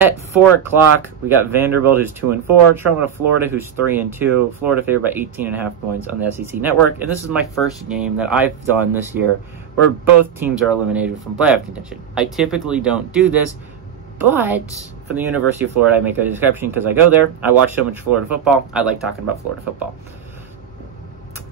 At 4 o'clock, we got Vanderbilt, who's 2-4, traveling to Florida, who's 3-2. Florida favored by 18.5 points on the SEC Network. And this is my first game that I've done this year where both teams are eliminated from playoff contention. I typically don't do this, but for the University of Florida, I make a exception because I go there. I watch so much Florida football. I like talking about Florida football.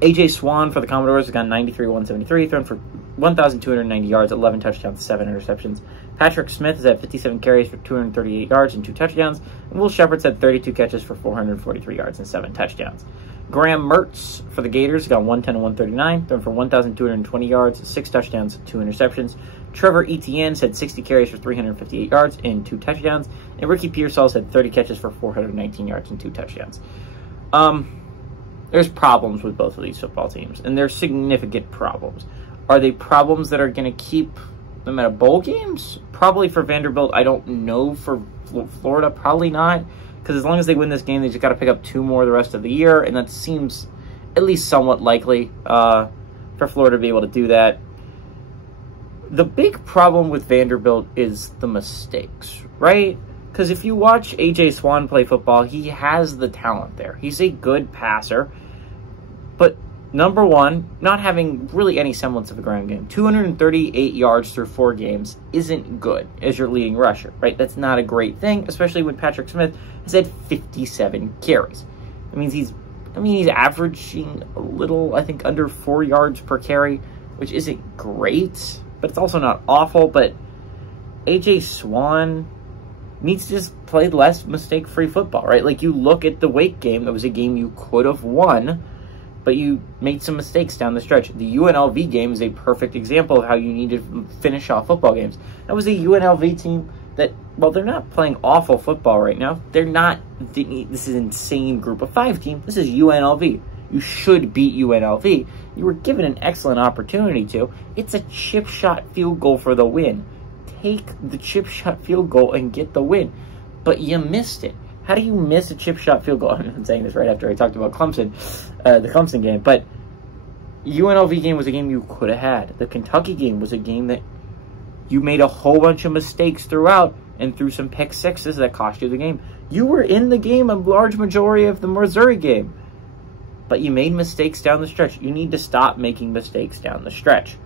A.J. Swan for the Commodores has gone 93-173, thrown for 1,290 yards, 11 touchdowns, 7 interceptions. Patrick Smith has had 57 carries for 238 yards and 2 touchdowns. And Will Shepherd's had 32 catches for 443 yards and 7 touchdowns. Graham Mertz for the Gators has gone 110-139, thrown for 1,220 yards, 6 touchdowns, 2 interceptions. Trevor Etienne's had 60 carries for 358 yards and 2 touchdowns. And Ricky Pearsall's had 30 catches for 419 yards and 2 touchdowns. There's problems with both of these football teams, and they're significant problems. Are they problems that are going to keep them at bowl games? Probably for Vanderbilt. I don't know. For Florida, probably not, because as long as they win this game, they just got to pick up 2 more the rest of the year, and that seems at least somewhat likely for Florida to be able to do that. The big problem with Vanderbilt is the mistakes, right? Because if you watch A.J. Swan play football, he has the talent there. He's a good passer. But, number one, not having really any semblance of a ground game. 238 yards through 4 games isn't good as your leading rusher, right? That's not a great thing, especially when Patrick Smith has had 57 carries. That means he's averaging a little, I think, under 4 yards per carry, which isn't great, but it's also not awful. But A.J. Swan needs to just play less mistake-free football, right? Like, you look at the Wake game, that was a game you could have won, but you made some mistakes down the stretch. The UNLV game is a perfect example of how you need to finish off football games. That was a UNLV team that, well, they're not playing awful football right now. They're not, this is an insane group of 5 team. This is UNLV. You should beat UNLV. You were given an excellent opportunity to. It's a chip shot field goal for the win. Take the chip shot field goal and get the win, but you missed it. How do you miss a chip shot field goal? I'm saying this right after I talked about Clemson, the Clemson game, but UNLV game was a game you could have had. The Kentucky game was a game that you made a whole bunch of mistakes throughout and threw some pick sixes that cost you the game. You were in the game a large majority of the Missouri game, but you made mistakes down the stretch. You need to stop making mistakes down the stretch.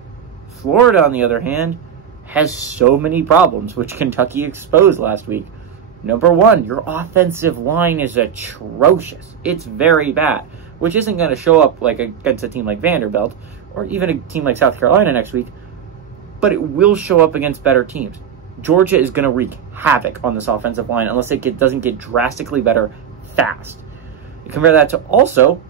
Florida, on the other hand, has so many problems, which Kentucky exposed last week. Number one, your offensive line is atrocious. It's very bad, which isn't going to show up like against a team like Vanderbilt or even a team like South Carolina next week, but it will show up against better teams. Georgia is going to wreak havoc on this offensive line unless it doesn't get drastically better fast. You compare that to also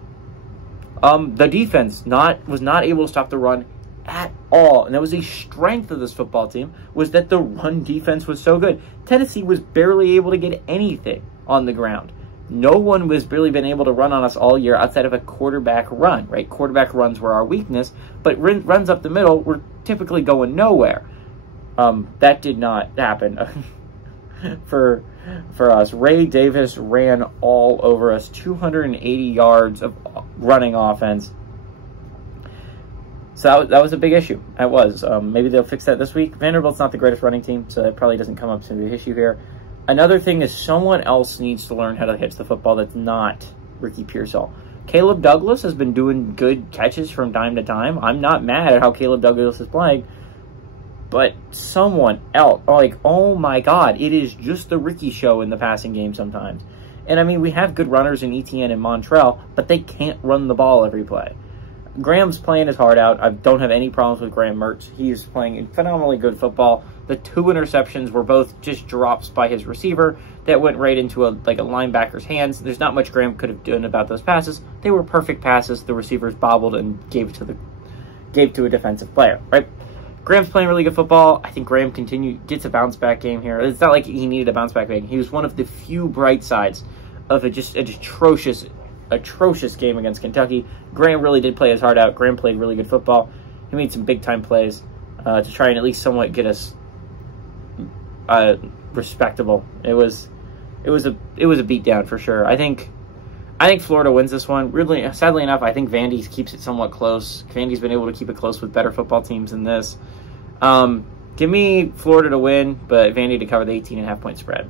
the defense was not able to stop the run at all, and that was a strength of this football team, was that the run defense was so good. Tennessee was barely able to get anything on the ground. No one was really been able to run on us all year outside of a quarterback run, right? Quarterback runs were our weakness, but runs up the middle were typically going nowhere. That did not happen for us. Ray Davis ran all over us, 280 yards of running offense. So that was a big issue. That was. Maybe they'll fix that this week. Vanderbilt's not the greatest running team, so that probably doesn't come up to the issue here. Another thing is someone else needs to learn how to hit the football that's not Ricky Pearsall. Caleb Douglas has been doing good catches from time to time. I'm not mad at how Caleb Douglas is playing, but someone else, like, oh my God, it is just the Ricky show in the passing game sometimes. And I mean, we have good runners in Etienne and Montrell, but they can't run the ball every play. Graham's playing his heart out. I don't have any problems with Graham Mertz. He's playing phenomenally good football. The 2 interceptions were both just drops by his receiver that went right into a linebacker's hands. There's not much Graham could have done about those passes. They were perfect passes. The receivers bobbled and gave to a defensive player, right? Graham's playing really good football. I think Graham gets a bounce back game here. It's not like he needed a bounce back game. He was one of the few bright sides of a atrocious game against Kentucky. Graham really did play his heart out. Graham played really good football. He made some big time plays to try and at least somewhat get us respectable. It was a beatdown for sure. I think Florida wins this one. Really, sadly enough, I think Vandy keeps it somewhat close. Vandy's been able to keep it close with better football teams than this. Give me Florida to win, but Vandy to cover the 18.5 point spread.